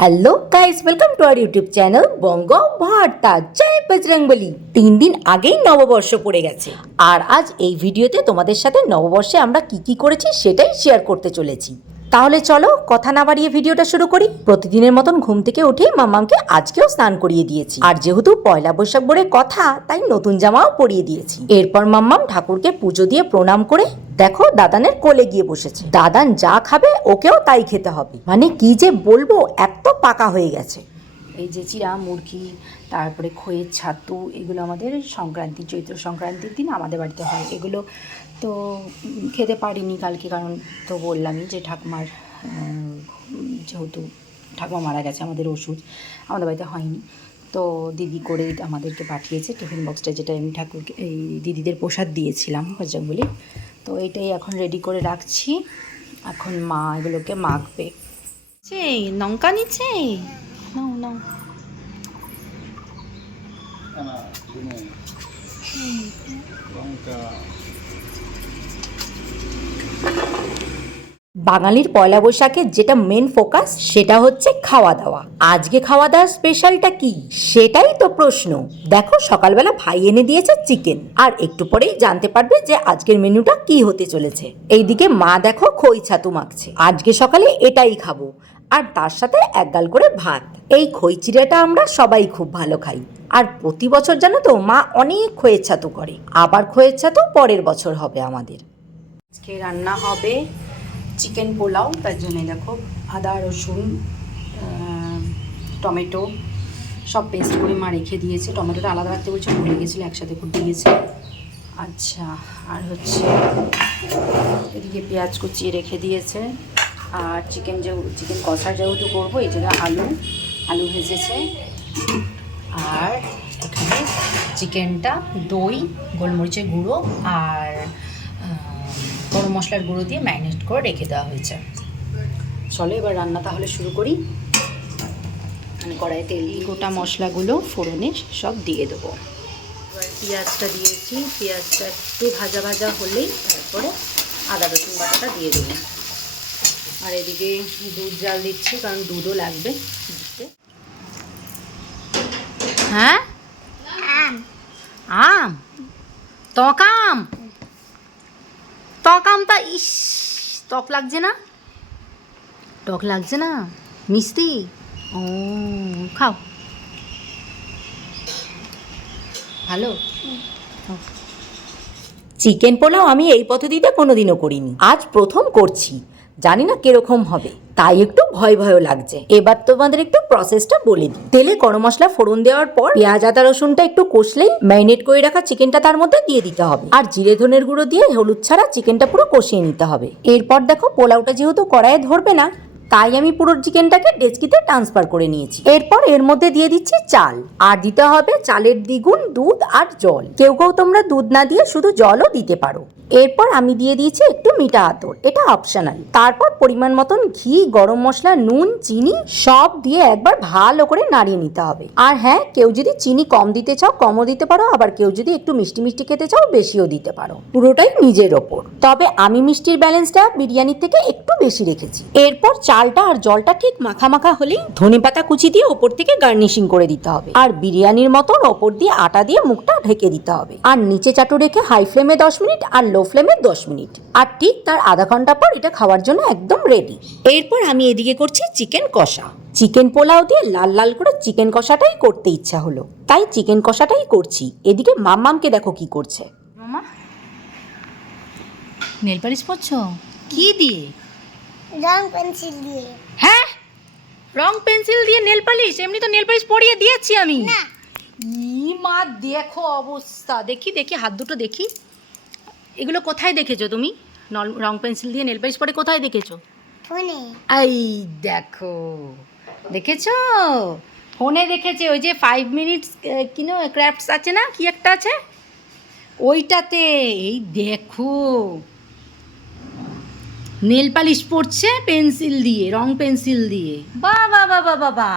Hello guys welcome to our YouTube channel Banga Bharta জয় বজরংবলী তিন দিন আগেই নববর্ষ পড়ে গেছে। আর আজ এই ভিডিওতে তোমাদের সাথে নববর্ষে আমরা কি কি করেছি সেটাই শেয়ার করতে চলেছি। তাহলে চলো কথা না বাড়িয়ে ভিডিওটা শুরু করি। প্রতিদিনের মতন ঘুম থেকে উঠে মাম্মামকে আজকেও স্নান করিয়ে দিয়েছি। আর যেহেতু পয়লা বৈশাখ বলে কথা, তাই নতুন জামাও পরিয়ে দিয়েছি। এরপর মাম্মাম ঠাকুরকে পুজো দিয়ে প্রণাম করে দেখো দাদানের কোলে গিয়ে বসেছে। দাদান যা খাবে ওকেও তাই খেতে হবে। মানে কি যে বলব, এত পাকা হয়ে গেছে। এই যে চিরা মুরগি, তারপরে খইয়ের ছাতু, এগুলো আমাদের সংক্রান্তি, চৈত্র সংক্রান্তির দিন আমাদের বাড়িতে হয়। এগুলো তো খেতে পারিনি কালকে কারণ তো বললামই যে ঠাকুমার যেহেতু ঠাকুমা মারা গেছে আমাদের ওষুধ আমাদের বাড়িতে হয়নি। তো দিদি করে আমাদেরকে পাঠিয়েছে টিফিন বক্সটা যেটা আমি ঠাকুরকে এই দিদিদের প্রসাদ দিয়েছিলাম বলি তো এটাই এখন রেডি করে রাখছি। এখন মা এগুলোকে মাখবে। লঙ্কা নিচ্ছে নাও নাও। লঙ্কা। বাঙালির পয়লা বৈশাখে যেটা মেন ফোকাস সেটা হচ্ছে খাওয়া দাওয়া। আজকে খাওয়া দাওয়ার স্পেশালটা কি? সেটাই তো প্রশ্ন। দেখো, সকালবেলা ভাই এনে দিয়েছে চিকেন আর একটু পরেই জানতে পারবে যে আজকের মেনুটা কি হতে চলেছে। এইদিকে মা দেখো খই ছাতু মাখছে। আজকে সকালে এটাই খাব। আর তার সাথে এক গাল করে ভাত। এই খই চিড়াটা আমরা সবাই খুব ভালো খাই। আর প্রতি বছর জানো তো, মা অনেক খয়ের ছাতু করে। আবার খয়ের ছাতু পরের বছর হবে আমাদের। আজকে রান্না হবে চিকেন পোলাও, তার জন্য দেখো আদা, রসুন টমেটো সব পেস্ট করে মা রেখে দিয়েছে। টমেটোটা আলাদা রাখতে বলছে, ভুলে গেছিল, একসাথে করে দিয়েছে। আচ্ছা আর হচ্ছে এদিকে পেঁয়াজ কুচিয়ে রেখে দিয়েছে। আর চিকেন যে চিকেন কষা যেহেতু করব, এই জায়গায় আলু আলু ভেজেছে। আর এখানে চিকেনটা, দই, গোলমরিচের গুঁড়ো আর গরম মশলার গুঁড়ো দিয়ে ম্যারিনেট করে রেখে দেওয়া হয়েছে। চলো এবার রান্না তাহলে শুরু করি। মানে কড়াই তেল গোটা মশলাগুলো ফোড়নে সব দিয়ে দেবো। পেঁয়াজটা দিয়েছি পেঁয়াজটা একটু ভাজা ভাজা হলেই তারপরে আদা রসুন বাটাটা দিয়ে দেবো। আর এদিকে দুধ জাল দিচ্ছি কারণ দুধও লাগবে। দিতে হ্যাঁ আম? তকাম আমতা ইস, টক লাগছে না? টক লাগছে না? মিষ্টি? ও, খাও। ভালো? চিকেন পোলাও আমি এই পদ্ধতিতে কোনোদিনও করিনি। আজ প্রথম করছি। জানি না কীরকম হবে। তাই একটু ভয় ভয়ও লাগছে। এবার তোমাদের একটু প্রসেসটা বলে দিই। তেলে গরম মশলা ফোড়ন দেওয়ার পর পেঁয়াজ, আদা, রসুনটা একটু কষলেই ম্যারিনেট করে রাখা চিকেনটা তার মধ্যে দিয়ে দিতে হবে। আর জিরে, ধনের গুঁড়ো দিয়ে হলুদ ছাড়া চিকেনটা পুরো কষিয়ে নিতে হবে। এরপর দেখো পোলাওটা যেহেতু কড়াইয়ে ধরবে না, তাই আমি পুরো চিকেনটাকে ডেচকিতে ট্রান্সফার করে নিয়েছি। এরপর এর মধ্যে দিয়ে দিচ্ছি চাল। আর দিতে হবে চালের দ্বিগুণ দুধ আর জল। কেউ কেউ তোমরা দুধ না দিয়ে শুধু জলও দিতে পারো। এরপর আমি দিয়ে দিয়েছি একটু মিঠা আতর, এটা অপশনাল তারপর পরিমাণ মতন ঘি, গরম মশলা, নুন, চিনি, সব দিয়ে একবার ভালো করে নাড়িয়ে নিতে হবে। আর হ্যাঁ কেউ যদি চিনি কম দিতে চাও, কমও দিতে পারো, আবার কেউ যদি একটু মিষ্টি মিষ্টি খেতে চাও, বেশিও দিতে পারো। পুরোটাই নিজের ওপর। তবে আমি মিষ্টির ব্যালেন্সটা বিরিয়ানির থেকে একটু বেশি রেখেছি। এরপর চালটা আর জলটা ঠিক মাখা মাখা হলেই ধনে পাতা কুচি দিয়ে ওপর থেকে গার্নিশিং করে দিতে হবে। আর বিরিয়ানির মতন ওপর দিয়ে আটা দিয়ে মুখটা ঢেকে দিতে হবে। আর নিচে চাটু রেখে হাই ফ্লেমে দশ মিনিট আর লো ফ্লেমে দশ মিনিট। আর ঠিক তার আধা ঘণ্টা পর এটা খাওয়ার জন্য একদম রেডি এরপর আমি এদিকে করছি চিকেন কষা। চিকেন পোলাও দিয়ে লাল লাল করে চিকেন কষাটাই করতে ইচ্ছা হলো। তাই চিকেন কষাটাই করছি। এদিকে মাম্মামকে দেখো কি করছে। মামা নেল পালিশ পরছো? কি দিয়ে? রং পেন্সিল দিয়ে। হ্যাঁ? রং পেন্সিল দিয়ে নেল পালিশ? এমনি তো নেল পালিশ পরিয়ে দিয়েছি আমি। না। মা দেখো অবস্থা। দেখি দেখি হাত দুটো দেখি। এগুলো কোথায় দেখেছ তুমি? রং পেন্সিল দিয়ে নেল পালিশ পরে কোথায় দেখেছ? ফোনে। এই দেখো দেখেছ? ফোনে দেখেছে ওই যে ফাইভ মিনিটস কিনো ক্র্যাফটস আছে না? কি একটা আছে? ওইটাতে এই দেখো। নেল পালিশ পড়ছে পেন্সিল দিয়ে রং পেন্সিল দিয়ে। বা বা বা বা বা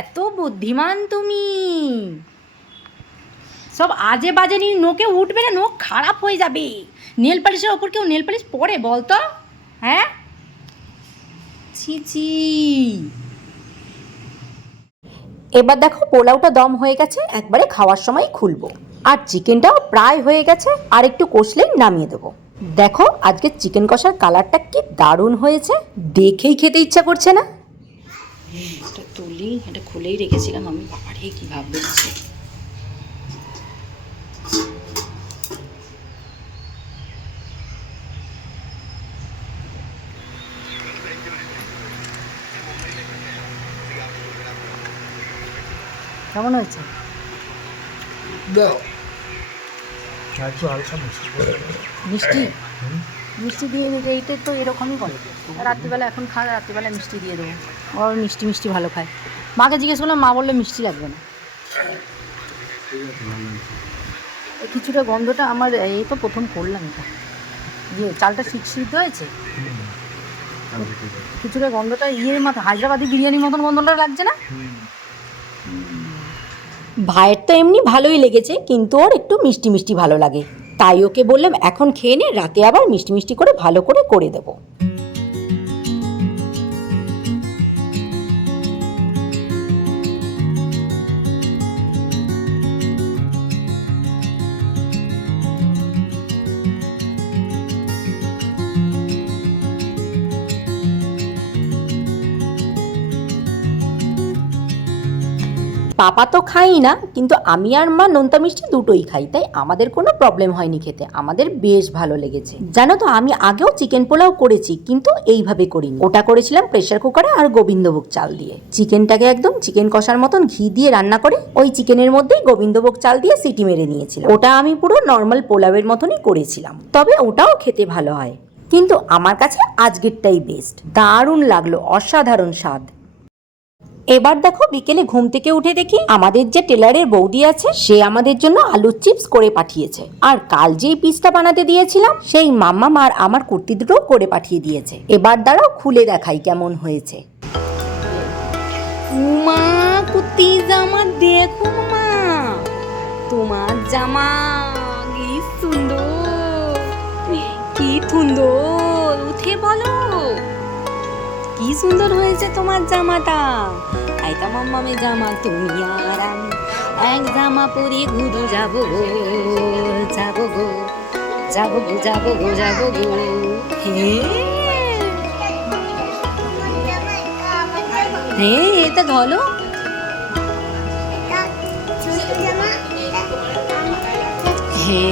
এত বুদ্ধিমান তুমি। সব আজে বাজে নিয়ে নোকে উঠবে না, নোক খারাপ হয়ে যাবে। নেল পালিশের ওপর কেউ নেল পালিশ পরে বলতো হ্যাঁ? ছি এবার দেখো পোলাওটা দম হয়ে গেছে, একবারে খাওয়ার সময় খুলবো। আর চিকেনটাও প্রায় হয়ে গেছে, আর একটু কষলেই নামিয়ে দেবো। দেখো আজকে চিকেন কষার কালারটা কি দারুণ হয়েছে, দেখেই খেতে ইচ্ছা করছে না। এটা তুলি, এটা খুলেই রেখেছিলাম আমি কি ভাব বেরোচ্ছে কেমন হয়েছে? মিষ্টি? মিষ্টি দিয়ে দিতে, এইটা তো এরকমই করে। রাত্রিবেলা এখন খায়, রাত্রিবেলা মিষ্টি দিয়ে দেবো। ও আবার মিষ্টি মিষ্টি ভালো খায়। মাকে জিজ্ঞেস করলাম, মা বললে মিষ্টি লাগবে না? কিছুটা গন্ধটা আমার, এই তো প্রথম করলাম এটা। ইয়ে চালটা সিদ্ধ সিদ্ধ হয়েছে। কিছুটা গন্ধটা, ইয়ের মতো, হায়দ্রাবাদি বিরিয়ানির মতন গন্ধটা লাগছে না? ভাইয়ের তো এমনি ভালোই লেগেছে, কিন্তু ওর একটু মিষ্টি মিষ্টি ভালো লাগে। তাই ওকে বললাম, এখন খেয়ে নে, রাতে আবার মিষ্টি মিষ্টি করে ভালো করে করে দেবো। পাপা তো খাই না, কিন্তু আমি আর মা নোনতা মিষ্টি দুটোই খাই, তাই আমাদের কোনো প্রবলেম হয়নি খেতে। আমাদের বেশ ভালো লেগেছে। জানো তো, আমি আগেও চিকেন পোলাও করেছি, কিন্তু এইভাবে করিনি। ওটা করেছিলাম প্রেশার কুকারে আর গোবিন্দভোগ চাল দিয়ে। চিকেনটাকে একদম চিকেন কষার মতন ঘি দিয়ে রান্না করে ওই চিকেনের মধ্যেই গোবিন্দভোগ চাল দিয়ে সিটি মেরে নিয়েছিলাম। ওটা আমি পুরো নর্মাল পোলাওয়ের মতনই করেছিলাম। তবে ওটাও খেতে ভালো হয়। কিন্তু আমার কাছে আজকেরটাই বেস্ট দারুণ লাগল, অসাধারণ স্বাদ। এবার দেখো বিকেলে ঘুম থেকে উঠে দেখি আমাদের যে টেলারের বৌদি আছে, সে আমাদের জন্য আলুর চিপস করে পাঠিয়েছে। আর কাল যেই পিসটা বানাতে দিয়েছিলাম, সেই মাম্মা মার আমার কুর্তি দুটো করে পাঠিয়ে দিয়েছে। এবার দাঁড়াও, খুলে দেখাই কেমন হয়েছে। উমা, কুর্তি জামা দেখো মা তোমার জামা কি সুন্দর কি সুন্দর, উঠে বলো। কি সুন্দর হয়েছে তোমার জামাটা? আইতা মাম্মামে জামা, তুমি আর আমি এক জামা পরে ঘুরু যাব গো যাব গো যাব গো যাব গো যাব গো। হে। এটা ধলো হে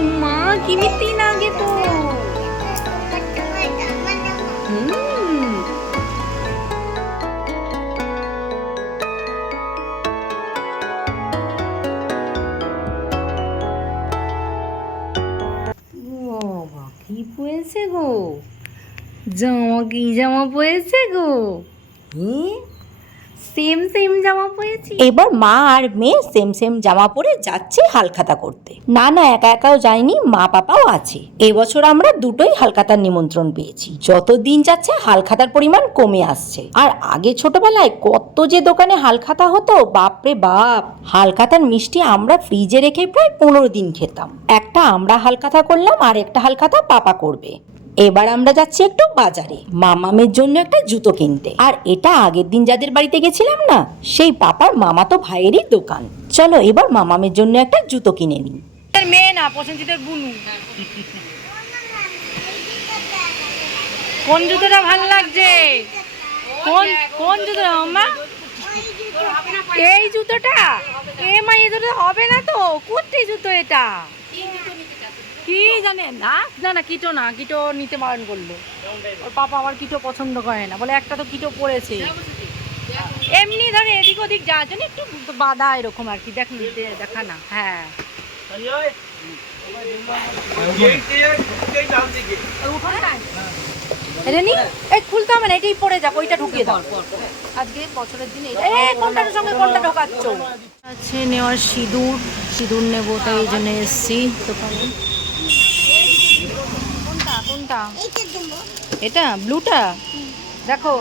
উমা কিমিতি লাগে তো। হুম। জামা কি জামা পয়েছে গো? সেম সেম জামা পয়েছি এবার মা আর মেয়ে সেম সেম জামা পরে যাচ্ছে হালখাতা করতে। না না একা একাও যায়নি মা পাপাও আছে। এবছর আমরা দুটোই হালখাতার নিমন্ত্রণ পেয়েছি। যত দিন যাচ্ছে হালখাতার পরিমাণ কমে আসছে। আর আগে ছোটবেলায় কত যে দোকানে হালখাতা হতো বাপরে বাপ! হালখাতার মিষ্টি আমরা ফ্রিজে রেখে প্রায় পনেরো দিন খেতাম। একটা আমরা হালখাতা করলাম আর একটা হালখাতা পাপা করবে। এবার আমরা যাচ্ছি একটু বাজারে। মামামের জন্য একটা জুতো কিনতে। আর এটা আগের দিন যাদের বাড়িতে গেছিলাম না, সেই পাপার মামা তো ভাইয়েরই দোকান। চলো এবার মামামের জন্য একটা জুতো কিনে নিই। মেয়ে না প্রসেনজিতের বুনু। কোন জুতোটা ভালো লাগছে? কোন কোন জুতোটা, মাম্মা? এই জুতোটা? হবে না তো? কোথায় জুতো এটা। কি জানে? না না না, কিটো না, কিটো নিতে বারণ করল। ওর পাপা আবার কিটো পছন্দ করে না, বলে একটা তো কিটো পড়েছে এমনি ধরে এদিক ওদিক যাওয়ার জন্য একটু বাধা এরকম আর কি, দেখ নিতে দেখা না হ্যাঁ। পড়ে ওইটা ঢুকিয়ে দাও। আজকে সঙ্গে ঢোকাচ্ছ? নেওয়ার সিঁদুর সিঁদুর নেব, তাই এই জন্য এসছি। দোকানে কোনটা এটা? ব্লুটা? দেখো।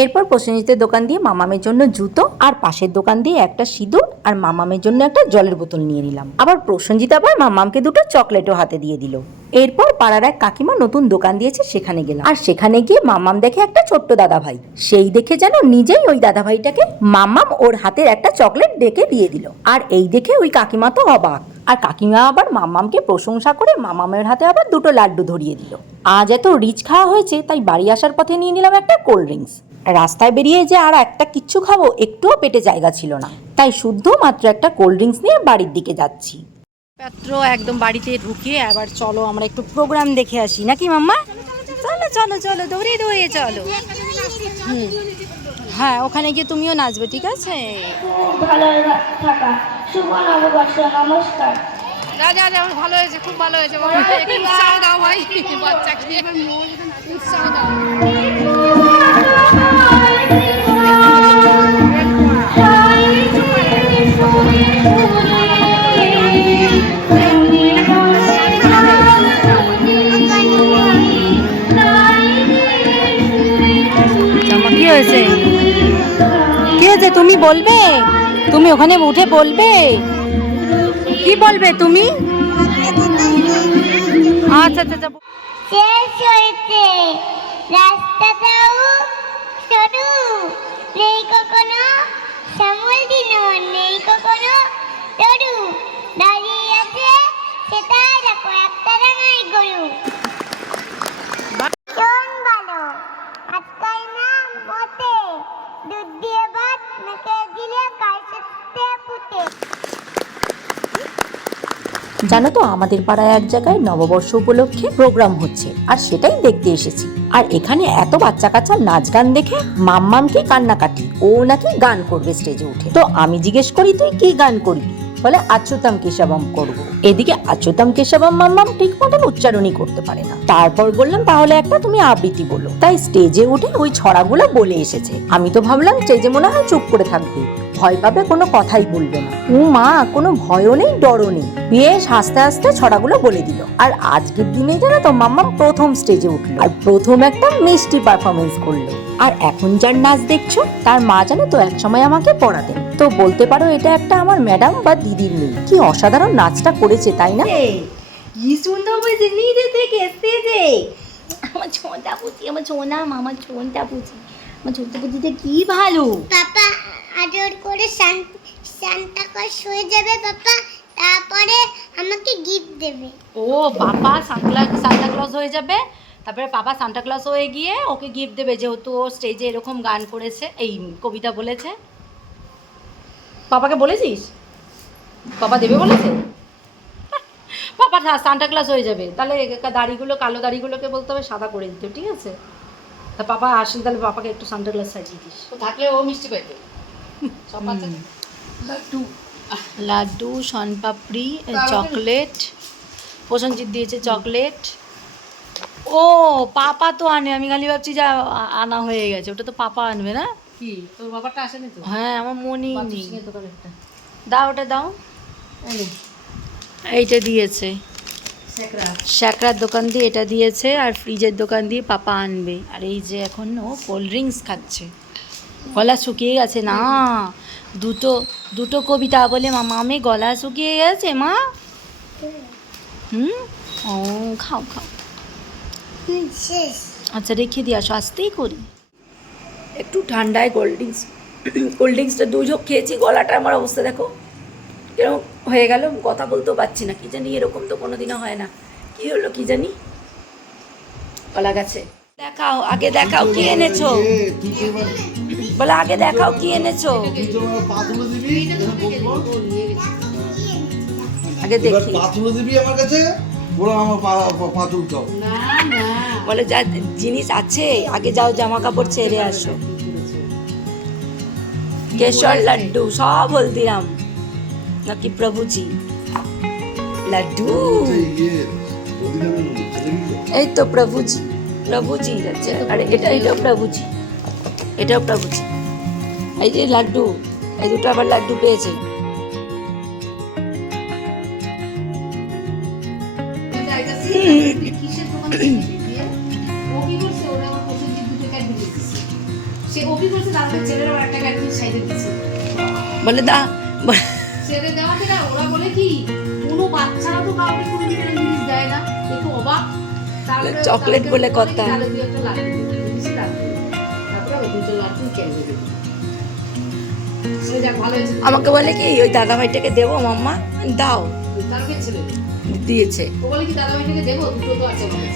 এরপর প্রসেনজিতের দোকান দিয়ে মামামের জন্য জুতো আর পাশের দোকান দিয়ে একটা সিঁদুর আর মামামের জন্য একটা জলের বোতল নিয়ে নিলাম। আবার প্রসেনজিৎ আবার মামামকে দুটো চকলেটও হাতে দিয়ে দিল। এরপর পাড়ার এক কাকিমা নতুন দোকান দিয়েছে সেখানে গেলাম। আর সেখানে গিয়ে মামাম দেখে একটা ছোট্ট দাদা ভাই সেই দেখে যেন নিজেই ওই দাদা ভাইটাকে মামাম ওর হাতের একটা চকলেট ডেকে দিয়ে দিল। আর এই দেখে ওই কাকিমা তো অবাক। আর কাকিমা আবার মামামকে প্রশংসা করে মামামের হাতে আবার দুটো লাড্ডু ধরিয়ে দিল। আজ এত রিচ খাওয়া হয়েছে তাই বাড়ি আসার পথে নিয়ে নিলাম একটা কোল্ড ড্রিঙ্কস। রাস্তায় বেরিয়ে যে আর একটা কিচ্ছু খাব একটুও পেটে জায়গা ছিল না। তাই শুদ্ধ মাত্র একটা কোল্ড ড্রিঙ্কস নিয়ে বাড়ির দিকে যাচ্ছি। পাত্র একদম বাড়িতে ঢুকে আবার চলো আমরা একটু প্রোগ্রাম দেখে আসি। নাকি মাম্মা? চলো চলো চলো দৌড়ে দৌড়ে চলো। হ্যাঁ ওখানে গিয়ে তুমিও নাচবে ঠিক আছে? ভালো থাকা। শুভ নববর্ষ নমস্কার। যা যা যা ভালো হয়েছে খুব ভালো হয়েছে। উৎসাহ দাও ভাই বাচ্চাকে। উৎসাহ দাও। কি হয়েছে? কি হয়েছে? তুমি বলবে? তুমি ওখানে উঠে বলবে? কি বলবে তুমি? আচ্ছা আচ্ছা আচ্ছা। শেষ হয়েছে রাস্তাটাও সরু নেই কখনো শ্যামল দিন নেই কখনো দাঁড়িয়ে আছে সেটা দেখো, একটা গরু। শোন ভালো আজকাল না মতে দুধ দিয়ে ভাত মেখে দিলে কাইসে পুঁতে জানো তো, আমাদের পাড়ায় এক জায়গায় নববর্ষ উপলক্ষে প্রোগ্রাম হচ্ছে, আর সেটাই দেখতে এসেছি। আর এখানে এত বাচ্চা কাচ্চা নাচ গান দেখে মাম্মামকে কান্নাকাটি, ও নাকি গান করবে স্টেজে উঠে। তো আমি জিজ্ঞেস করি, তুই কি গান করবি? বলে, আচ্যুতাম কেশবম করব। এদিকে আচ্যুতাম কেশবম মাম্মাম ঠিক মতন উচ্চারণই করতে পারে না। তারপর বললাম, তাহলে একটা তুমি আবৃত্তি বলো। তাই স্টেজে উঠে ওই ছড়াগুলো বলে এসেছে। আমি তো ভাবলাম স্টেজে মনে হয় চুপ করে থাকবে। ভয় পাবে কোনো কথাই বলবে না। ও মা কোনো ভয়ও নেই ডরও নেই। বেশ হাসতে হাসতে ছড়াগুলো বলে দিল। আর আজকের দিনে জানো তো মাম্মা প্রথম স্টেজে উঠল। আর প্রথম একটা মিষ্টি পারফরমেন্স করল। আর এখন যার নাচ দেখছ তার মা জানো তো একসময় আমাকে পড়াতেন। তো বলতে পারো এটা একটা আমার ম্যাডাম বা দিদির মেয়ে। কি অসাধারণ নাচটা করেছে তাই না? কি সুন্দর বলছে নিজে থেকে এসেছে আমার ছোঁটা পুচি আমার ছোনা আমার ছোনটা পুচি আমার ছোটটা পুচিটা কি ভালো? পাপা আদর করে সান্তা ক্লজ হয়ে যাবে পাপা তারপরে আমাকে গিফট দেবে। ও বাবা সান্তা সান্তা ক্লজ হয়ে যাবে। তারপরে পাপা সান্টা ক্লজ হয়ে গিয়ে ওকে গিফট দেবে যেহেতু ও স্টেজে এরকম গান করেছে এই কবিতা বলেছে। পাপাকে বলেছিস? পাপা দেবে বলেছে? পাপা সান্টা ক্লাস হয়ে যাবে। তাহলে দাড়িগুলো কালো দাড়িগুলোকে বলতে হবে সাদা করে দিতে ঠিক আছে? তা পাপা আসেন তাহলে পাপাকে একটু সান্টা ক্লাস সাজিয়ে দিস। তো থাকলে ও মিষ্টি পাইবে লাড্ডু। লাড্ডু শনপাপড়ি চকলেট। প্রসঞ্জিৎ দিয়েছে চকলেট। ও পাপা তো আনে। আমি খালি ভাবছি যা আনা হয়ে গেছে। ওটা তো পাপা আনবে না? কি? তোর বাবারটা আসেনি তো? হ্যাঁ আমার মনেই নেই। দাও ওটা দাও। এইটা দিয়েছে। শ্যাকরার দোকান দিয়ে এটা দিয়েছে। আর ফ্রিজের দোকান দিয়ে পাপা আনবে। আর এই যে এখন ও কোল্ড ড্রিঙ্কস খাচ্ছে। গলা শুকিয়ে গেছে না। দুটো দুটো কবিতা বলে মামা আমি গলা শুকিয়ে গেছে মা। হুম? ও খাও খাও। আচ্ছা রেখে দিয়ে আসো আসতেই করি। একটু ঠান্ডায় কোল্ড ড্রিঙ্কস কোল্ড ড্রিঙ্কসটা দু ঝোঁক খেয়েছি গলাটা আমার অবস্থা দেখো এরকম হয়ে গেল কথা বলতেও পারছি না কি জানি এরকম তো কোনোদিনও হয় না। কি হলো কি জানি? গলা গেছে। দেখাও আগে দেখাও কি এনেছো? বলে আগে দেখাও কি এনেছো? আগে দেখি। পাতুলো দিবি আমার কাছে বলো আমার পা- পা- বলে যা জিনিস আছে আগে যাও জামা কাপড় ছেড়ে আসো। কেশর লাড্ডু সব হলদিরাম। নাকি প্রভুজি? লাড্ডু। এই তো প্রভুজি প্রভুজি। আছে আরে এটা এটাও প্রভুজি। এটাও প্রভুজি এই যে লাড্ডু এই দুটো আবার লাড্ডু পেয়েছে বলে দা ছেড়ে দেওয়া থেকে ওরা বলে কি কোনো বাচ্চারা তো কাউকে কোনো জিনিস দেয় না একটু অবাক চকলেট বলে কথা। আমাকে বলে কি, ওই দাদা ভাইটাকে দেবো, মাম্মা? দাও। দিয়েছে।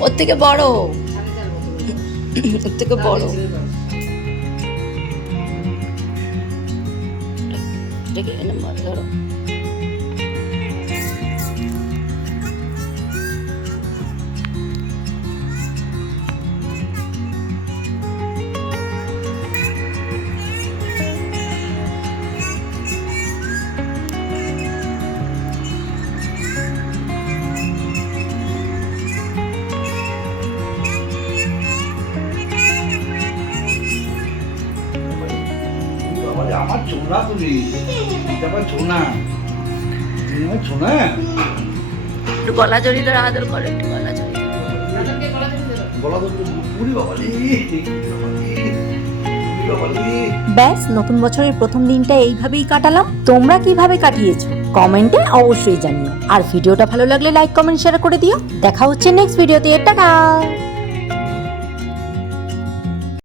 ওর থেকে বড়। ওর থেকে বড়। মার- ধরো। আমার ছোনা তুমি। ছোনা ছোনা একটু গলা জড়িয়ে ধরে আদর করে একটু গলা ব্যাস নতুন বছরের প্রথম দিনটা এইভাবেই কাটালাম। তোমরা কীভাবে কাটিয়েছো? কমেন্টে অবশ্যই জানিও। আর ভিডিওটা ভালো লাগলে লাইক কমেন্ট শেয়ার করে দিও। দেখা হচ্ছে নেক্সট ভিডিওতে টাটা!